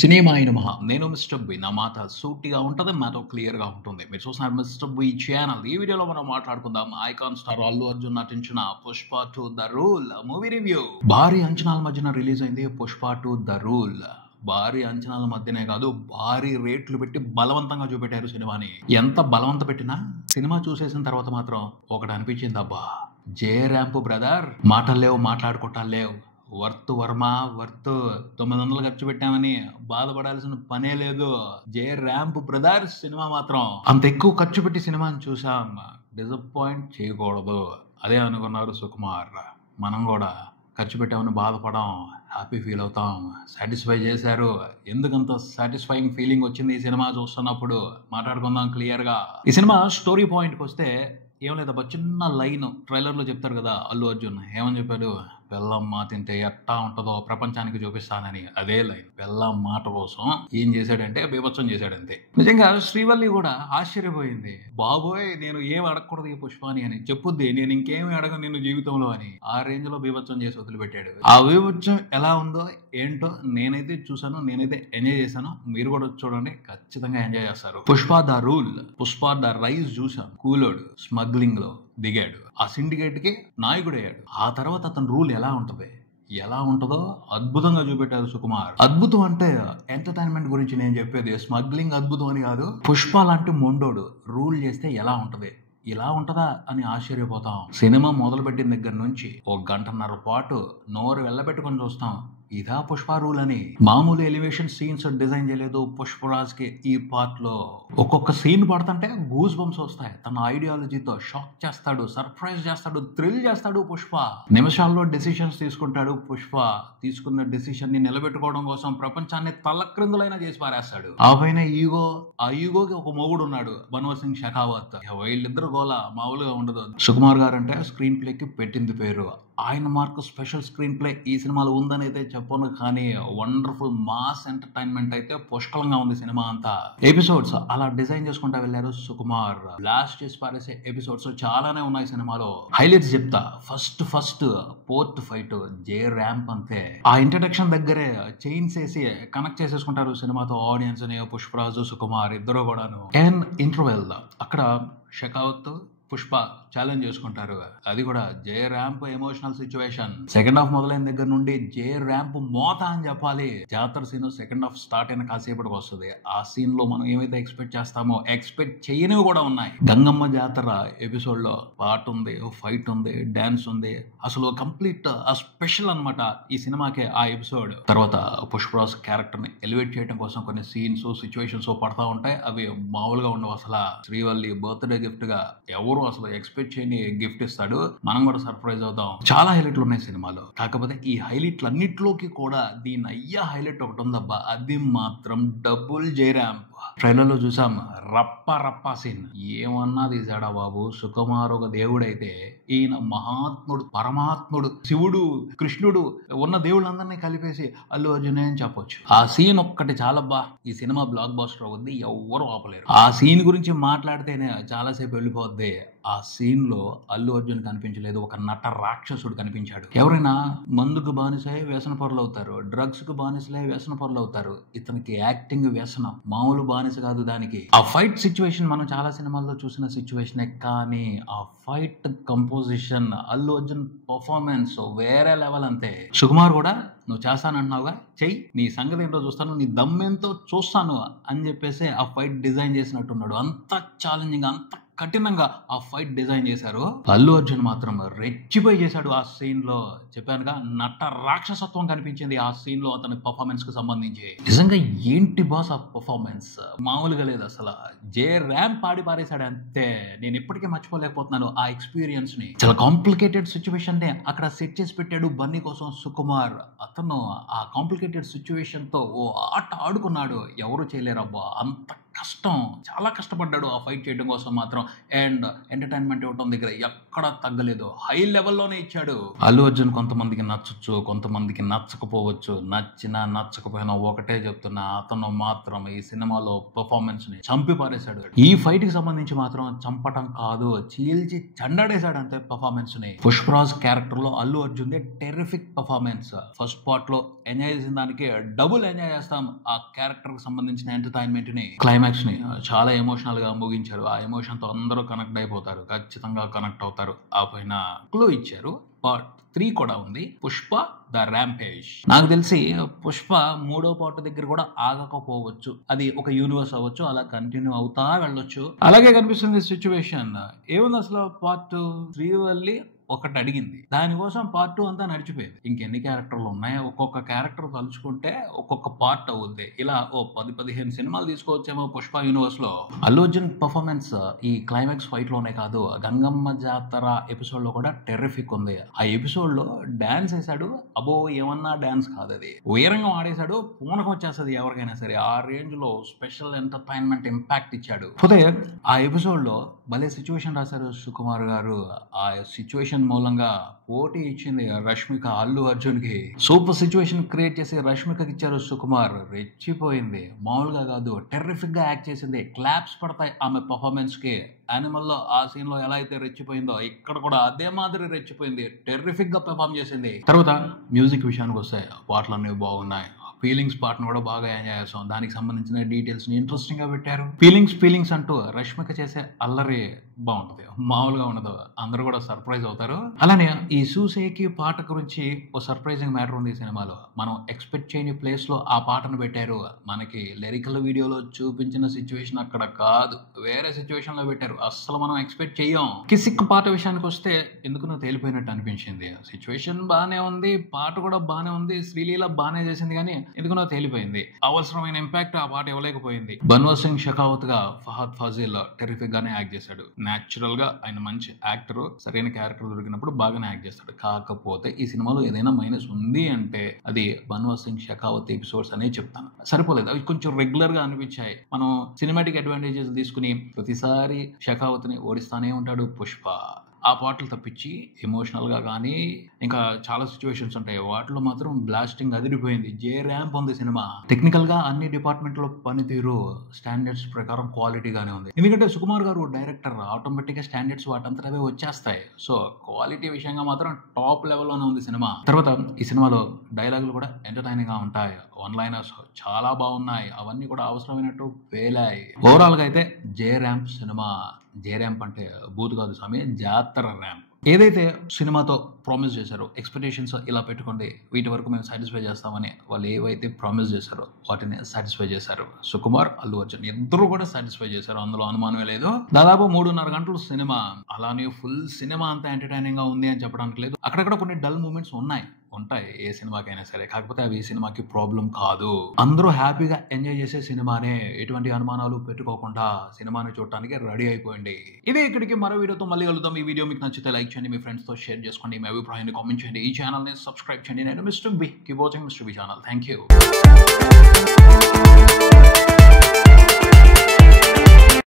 Cinema అయిన మహా నేను మిస్టర్ బి. నా మాట సూటిగా ఉంటుంది, మాట క్లియర్గా ఉంటుంది. మీరు చూస్తున్నారు మిస్టర్ బి ఛానల్. ఈ వీడియోలో మనం మాట్లాడుకుందాం ఐకాన్ స్టార్ అల్లు అర్జున్ నటించిన Pushpa 2 the rule movie review. భారీ అంచనాల మధ్యన రిలీజ్ అయింది పుష్ప 2 ద రూల్. భారీ అంచనాల మధ్యనే కాదు, భారీ రేట్లు పెట్టి బలవంతంగా చూపెట్టారు సినిమాని. ఎంత బలవంత పెట్టినా సినిమా చూసేసిన తర్వాత మాత్రం ఒకటి అనిపించింది, అబ్బా జే ర్యాంప్ బ్రదర్, మాటలు లేవు, మాట్లాడుకోవటాలు లేవు. వర్త్ వర్మ వర్త్ 900 ఖర్చు పెట్టామని బాధపడాల్సిన పనే లేదు. జే ర్యాంప్ బ్రదర్స్ సినిమా మాత్రం అంత ఎక్కువ ఖర్చు పెట్టి సినిమాని చూసాం, డిసప్పాయింట్ చేయకూడదు అదే అనుకున్నారు సుకుమార్. మనం కూడా ఖర్చు పెట్టామని బాధపడం, హ్యాపీ ఫీల్ అవుతాం. సాటిస్ఫై చేశారు. ఎందుకంత సాటిస్ఫైయింగ్ ఫీలింగ్ వచ్చింది ఈ సినిమా చూస్తున్నప్పుడు మాట్లాడుకుందాం క్లియర్గా. ఈ సినిమా స్టోరీ పాయింట్కి వస్తే ఏం లేదబ్బా, చిన్న లైన్ ట్రైలర్లో చెప్తారు కదా అల్లు అర్జున్. ఏమని చెప్పాడు? బెల్లం మాట తింటే ఎట్టా ఉంటుందో ప్రపంచానికి చూపిస్తానని. అదే లైన్. బెల్లం మాట కోసం ఏం చేశాడంటే బీభత్సం చేశాడంతే. నిజంగా శ్రీవల్లి కూడా ఆశ్చర్యపోయింది. బాబోయ్, నేను ఏం అడగకూడదు ఈ పుష్పాని అని చెప్పుద్ది, నేను ఇంకేమి అడగను నిన్ను జీవితంలో అని. ఆ రేంజ్ లో బీభత్సం చేసి వదిలిపెట్టాడు. ఆ బీభత్సం ఎలా ఉందో ఏంటో నేనైతే చూసాను, నేనైతే ఎంజాయ్ చేశాను. మీరు కూడా చూడండి, ఖచ్చితంగా ఎంజాయ్ చేస్తారు. Pushpa the rule, Pushpa the rise చూసాం. కూలోడు స్మగ్లింగ్ లో దిగాడు, ఆ సిండికేట్ కి నాయకుడు అయ్యాడు. ఆ తర్వాత అతని రూల్ ఎలా ఉంటుందో అద్భుతంగా చూపెట్టారు సుకుమార్. అద్భుతం అంటే ఎంటర్టైన్మెంట్ గురించి నేను చెప్పేది, స్మగ్లింగ్ అద్భుతం అని కాదు. పుష్ప లాంటి మొండోడు రూల్ చేస్తే ఎలా ఉంటది, ఇలా ఉంటదా అని ఆశ్చర్యపోతాం. సినిమా మొదలుపెట్టిన దగ్గర నుంచి 1 గంటన్నర పాటు నోరు వెళ్ళబెట్టుకొని చూస్తాం. ఇదా పుష్ప రూల్ అని. మామూలు ఎలివేషన్ సీన్స్ డిజైన్ చేయలేదు పుష్పరాజ్ కి. ఈ పార్ట్ లో ఒక్కొక్క సీన్ పడుతుంటే గూస్ బంప్స్ వస్తాయి. తన ఐడియాలజీతో షాక్ చేస్తాడు, సర్ప్రైజ్ చేస్తాడు, థ్రిల్ చేస్తాడు పుష్ప. నిమిషాల్లో డెసిషన్స్ తీసుకుంటాడు పుష్ప. తీసుకున్న డెసిషన్ ని నిలబెట్టుకోవడం కోసం ప్రపంచాన్ని తలక్రిందులైనా చేసి పారేస్తాడు. ఆ పైన ఆ ఈగోకి ఒక మొగుడు ఉన్నాడు, బన్వర్ సింగ్ షెకావత్. వీళ్ళిద్దరు గోల మామూలుగా ఉండదు. సుకుమార్ గారు అంటే స్క్రీన్ ప్లే కి పెట్టింది పేరు. ఆయన మార్కు స్పెషల్ స్క్రీన్ ప్లే ఈ సినిమాలో ఉందని అయితే చెప్పను, కానీ వండర్ఫుల్ మాస్ ఎంటర్టైన్మెంట్ అయితే పుష్కలంగా ఉంది సినిమా అంతా. ఎపిసోడ్స్ అలా డిజైన్ చేసుకుంటా వెళ్ళారు సుకుమార్. బ్లాస్ట్ చేసి పారేసే ఎపిసోడ్స్ చాలానే ఉన్నాయి సినిమాలో. హైలైట్స్ చెప్తా. ఫస్ట్ పోర్ట్ ఫైట్ జే ర్యాంప్ అంతే. ఆ ఇంట్రడక్షన్ దగ్గరే చైన్స్ వేసి కనెక్ట్ చేసేసుకుంటారు సినిమాతో ఆడియన్స్ ని పుష్పరాజు సుకుమార్ ఇద్దరు కూడాను. అండ్ ఇంటర్వెల్ అక్కడ షెకావత్ పుష్ప ఛాలెంజ్ చేసుకుంటారు. అది కూడా జే ర్యాంప్ ఎమోషనల్ సిచ్యువేషన్. సెకండ్ హాఫ్ మొదలైన దగ్గర నుండి జే ర్యాంప్ మోత అని చెప్పాలి. జాతర సీన్ సెకండ్ హాఫ్ స్టార్ట్ అయిన కాసేపటికి వస్తుంది. ఆ సీన్ లో మనం ఏమైతే ఎక్స్పెక్ట్ చేస్తామో ఎక్స్పెక్ట్ చేయనివి కూడా ఉన్నాయి. గంగమ్మ జాతర ఎపిసోడ్ లో పాట ఉంది, ఫైట్ ఉంది, డాన్స్ ఉంది. అసలు కంప్లీట్ స్పెషల్ అన్నమాట ఈ సినిమాకి ఆ ఎపిసోడ్. తర్వాత పుష్పరాజ్ క్యారెక్టర్ ని ఎలివేట్ చేయడం కోసం కొన్ని సీన్స్ సిచ్యువేషన్స్ పడతా ఉంటాయి. అవి మామూలుగా ఉండవు అసలు. శ్రీవల్లి బర్త్డే గిఫ్ట్ గా ఎవరు అసలు ఎక్స్పెక్ట్ చేయని గిఫ్ట్ ఇస్తాడు. మనం కూడా సర్ప్రైజ్ అవుతాం. చాలా హైలైట్లు ఉన్నాయి సినిమాలో. కాకపోతే ఈ హైలైట్లు అన్నిట్లోకి కూడా దీని అయ్యా హైలైట్ ఒకటి ఉందబ్బా, అది మాత్రం డబుల్ జే ర్యాంప్. ట్రైలర్ లో చూసాం రప్ప సీన్. ఏమన్నా తీసాడా బాబు. సుకుమార్ ఒక దేవుడైతే ఈయన మహాత్ముడు, పరమాత్ముడు, శివుడు, కృష్ణుడు ఉన్న దేవుళ్ళందరినీ కలిపేసి అల్లు అర్జున్ అని చెప్పొచ్చు. ఆ సీన్ ఒక్కటి చాలా బా. ఈ సినిమా బ్లాక్ బస్టర్ అవుద్ది, ఎవ్వరు ఆపలేరు. ఆ సీన్ గురించి మాట్లాడితేనే చాలాసేపు వెళ్ళిపోద్ది. ఆ సీన్ లో అల్లు అర్జున్ కనిపించలేదు, ఒక నట రాక్షసుడు కనిపించాడు. ఎవరైనా మందుకు బానిసై వ్యసన పరులు అవుతారు, డ్రగ్స్ కు బానిసలై వ్యసన పరులు అవుతారు. ఇతనికి యాక్టింగ్ వ్యసనం, మామూలు బానిస కాదు దానికి. ఆ ఫైట్ సిచ్యువేషన్ మనం చాలా సినిమాల్లో చూసిన సిచ్యువేషనే, కానీ ఆ fight composition, Allu Arjun performance వేరే లెవెల్ అంతే. సుకుమార్ కూడా నువ్వు చేస్తానంటున్నావుగా, చెయ్యి, నీ సంగతి ఏంటో చూస్తాను, నీ దమ్మేంతో చూస్తాను అని చెప్పేసి ఆ ఫైట్ డిజైన్ చేసినట్టున్నాడు. అంత ఛాలెంజింగ్, అంత కఠినంగా ఆ ఫైట్ డిజైన్ చేశారు. అల్లు అర్జున్ మాత్రం రెచ్చిపోయి చేశాడు ఆ సీన్ లో. చెప్పానుగా, నట రాక్షసత్వం కనిపించింది ఆ సీన్ లో అతని పర్ఫార్మెన్స్ కు సంబంధించి. నిజంగా ఏంటి బాస్ ఆ పర్ఫార్మెన్స్, మామూలుగా లేదు అసలు. జే ర్యాంప్ ఆడి పారేశాడు అంతే. నేను ఇప్పటికీ మర్చిపోలేకపోతున్నాను ఆ ఎక్స్పీరియన్స్ ని. చాలా కాంప్లికేటెడ్ సిచ్యువేషన్ నే అక్కడ సెట్ చేసి పెట్టాడు బన్నీ కోసం సుకుమార్. అతను ఆ కాంప్లికేటెడ్ సిచ్యువేషన్ తో ఓ ఆట ఆడుకున్నాడు, ఎవరు చేయలేరబ్బా. అంత కష్టం, చాలా కష్టపడ్డాడు ఆ ఫైట్ చేయడం కోసం మాత్రం. అండ్ ఎంటర్టైన్మెంట్ ఇవ్వడం దగ్గర ఎక్కడ తగ్గలేదు, హై లెవెల్లోనే ఇచ్చాడు. అల్లు అర్జున్ కొంతమందికి నచ్చచ్చు, కొంతమందికి నచ్చకపోవచ్చు. నచ్చినా నచ్చకపోయినా ఒకటే చెప్తున్నా, అతను మాత్రం ఈ సినిమాలో పర్ఫార్మెన్స్ ని చంపి పారేశాడు. ఈ ఫైట్ కి సంబంధించి మాత్రం చంపటం కాదు, చీల్చి చండాడేశాడు అంతే పర్ఫార్మెన్స్ ని. పుష్పరాజ్ క్యారెక్టర్ లో Allu Arjun the terrific performance. First part లో ఎంజాయ్ చేసిన దానికి డబుల్ ఎంజాయ్ చేస్తాం ఆ క్యారెక్టర్ కి సంబంధించిన ఎంటర్టైన్మెంట్ ని. క్లైమాక్స్ ని చాలా ఎమోషనల్ గా ముగించారు. ఆ ఎమోషన్ తో అందరూ కనెక్ట్ అయిపోతారు, ఖచ్చితంగా కనెక్ట్ అవుతారు. ఆ పైన క్లూ ఇచ్చారు. పార్ట్ 3 కూడా ఉంది, పుష్ప ద ర్యాంపేజ్. నాకు తెలిసి పుష్ప 3వ పార్ట్ దగ్గర కూడా ఆగకపోవచ్చు, అది ఒక యూనివర్స్ అవ్వచ్చు, అలా కంటిన్యూ అవుతా వెళ్ళొచ్చు. అలాగే కనిపిస్తుంది సిచ్యువేషన్. ఏముంది అసలు, పార్ట్ 3 వెళ్ళి ఒకటి అడిగింది, దానికోసం పార్ట్ 2 అంతా నడిచిపోయింది. ఇంకెన్ని క్యారెక్టర్లు ఉన్నాయో, ఒక్కొక్క క్యారెక్టర్ తలుచుకుంటే ఒక్కొక్క పార్ట్ అవుద్ది. ఇలా ఓ 10-15 సినిమాలు తీసుకోవచ్చేమో పుష్ప యూనివర్స్ లో. అల్లు అర్జున్ పర్ఫార్మెన్స్ ఈ క్లైమాక్స్ ఫైట్ లోనే కాదు, గంగమ్మ జాతర ఎపిసోడ్ లో కూడా టెర్రిఫిక్ ఉంది. ఆ ఎపిసోడ్ లో డాన్స్ వేసాడు, అబో ఏమన్నా డాన్స్ కాదు, అది ఉయరంగా ఆడేశాడు, పూనకం వచ్చేస్తుంది ఎవరికైనా సరే. ఆ రేంజ్ లో స్పెషల్ ఎంటర్టైన్మెంట్ ఇంపాక్ట్ ఇచ్చాడు. పోతే ఆ ఎపిసోడ్ లో భలే సిచ్యువేషన్ రాశారు సుకుమార్ గారు. ఆ సిచ్యువేషన్ మూలంగా పోటీ ఇచ్చింది రష్మిక అల్లు అర్జున్ కి. సూపర్ సిచ్యువేషన్ క్రియేట్ చేసి రష్మికకి ఇచ్చారు సుకుమార్. రెచ్చిపోయింది, మామూలుగా కాదు, టెర్రిఫిక్ గా యాక్ట్ చేసింది. క్లాప్స్ పడతాయి ఆమె పర్ఫార్మెన్స్ కి. యానిమల్ లో ఆ సీన్ లో ఎలా అయితే రెచ్చిపోయిందో ఇక్కడ కూడా అదే మాదిరి రెచ్చిపోయింది, టెర్రిఫిక్ గా పెర్ఫార్మ్ చేసింది. తర్వాత మ్యూజిక్ విషయానికి వస్తే పాటలు అన్నీ బాగున్నాయి. ఫీలింగ్స్ పార్ట్ ను కూడా బాగా ఎంజాయ్ చేస్తాం. దానికి సంబంధించిన డీటెయిల్స్ ని ఇంట్రెస్టింగ్ గా పెట్టారు. ఫీలింగ్స్ అంటూ రష్మిక చేసే అల్లరి బాగుంటది, మామూలుగా ఉండదు, అందరూ కూడా సర్ప్రైజ్ అవుతారు. అలానే ఈ సూసేకి పాట గురించి ఓ సర్ప్రైజింగ్ మ్యాటర్ ఉంది ఈ సినిమాలో. మనం ఎక్స్పెక్ట్ చేయని ప్లేస్ లో ఆ పాటను పెట్టారు. మనకి లిరికల్ వీడియోలో చూపించిన సిచ్యువేషన్ అక్కడ కాదు, వేరే సిచ్యువేషన్ లో పెట్టారు. అస్సలు మనం ఎక్స్పెక్ట్ చెయ్యం. కిసిక్ పాట విషయానికి వస్తే ఎందుకు తేలిపోయినట్టు అనిపించింది. సిచ్యువేషన్ బానే ఉంది, పాట కూడా బానే ఉంది, శ్రీలీల బానే చేసింది, కానీ ఎందుకునో తేలిపోయింది. అవసరమైన ఇంపాక్ట్ ఆ పాట ఇవ్వలేకపోయింది. బన్వర్ సింగ్ షెకావత్ గా ఫహద్ ఫాజిల్ టెరిఫిక్ గానే యాక్ట్ చేశాడు. న్యాచురల్ గా ఆయన మంచి యాక్టర్, సరైన క్యారెక్టర్ దొరికినప్పుడు బాగానే యాక్ట్ చేస్తాడు. కాకపోతే ఈ సినిమాలో ఏదైనా మైనస్ ఉంది అంటే అది బన్వర్ సింగ్ షెకావత్ ఎపిసోడ్స్ అనే చెప్తాను. సరిపోలేదు, అవి కొంచెం రెగ్యులర్ గా అనిపించాయి. మనం సినిమాటిక్ అడ్వాంటేజెస్ తీసుకుని ప్రతిసారి షెకావత్ ని ఓడిస్తానే ఉంటాడు పుష్ప. ఆ పాటలు తప్పించి ఎమోషనల్ గా కానీ ఇంకా చాలా సిచ్యువేషన్స్ ఉంటాయి, వాటిలో మాత్రం బ్లాస్టింగ్ అదిరిపోయింది. జే ర్యాంప్ ఉంది సినిమా. టెక్నికల్ గా అన్ని డిపార్ట్మెంట్ లో పనితీరు స్టాండర్డ్స్ ప్రకారం క్వాలిటీగానే ఉంది. ఎందుకంటే సుకుమార్ గారు డైరెక్టర్, ఆటోమేటిక్ గా స్టాండర్డ్స్ వాటంతా అవే వచ్చేస్తాయి. సో క్వాలిటీ విషయంగా మాత్రం టాప్ లెవెల్లోనే ఉంది సినిమా. తర్వాత ఈ సినిమాలో డైలాగులు కూడా ఎంటర్టైనింగ్ గా ఉంటాయి, వన్ లైనర్స్ చాలా బాగున్నాయి, అవన్నీ కూడా అవసరమైనట్టు పేలాయి. ఓవరాల్ గా అయితే జే ర్యాంప్ సినిమా. జే ర్యాంప్ అంటే బూత్ కాదు స్వామి, జాతర ర్యాంప్. ఏదైతే సినిమాతో ప్రామిస్ చేశారో, ఎక్స్పెక్టేషన్స్ ఇలా పెట్టుకోండి, వీటి వరకు మేము సాటిస్ఫై చేస్తామని వాళ్ళు ఏవైతే ప్రామిస్ చేశారో వాటిని సాటిస్ఫై చేశారు. సుకుమార్, అల్లు అర్జున్ ఇద్దరు కూడా సాటిస్ఫై చేశారు, అందులో అనుమానమే లేదు. దాదాపు 3.5 గంటలు సినిమా. అలానే ఫుల్ సినిమా అంతా ఎంటర్టైనింగ్ గా ఉంది అని చెప్పడానికి లేదు, అక్కడక్కడ కొన్ని డల్ మూమెంట్స్ ఉంటాయి ఏ సినిమాకైనా సరే. కాకపోతే అవి ఈ సినిమాకి ప్రాబ్లం కాదు. అందరూ హ్యాపీగా ఎంజాయ్ చేసే సినిమానే, ఎటువంటి అనుమానాలు పెట్టుకోకుండా సినిమాని చూడటానికి రెడీ అయిపోయింది. ఇదే ఇక్కడికి మరో వీడియోతో మళ్ళీ కలుద్దాం. ఈ వీడియో మీకు నచ్చితే లైక్ చేయండి, మీ ఫ్రెండ్స్ తో షేర్ చేసుకోండి, మీ అభిప్రాయాన్ని కామెంట్ చేయండి, ఈ ఛానల్ ని సబ్స్క్రైబ్ చేయండి. నేను mister B, keep watching mister B channel. Thank you.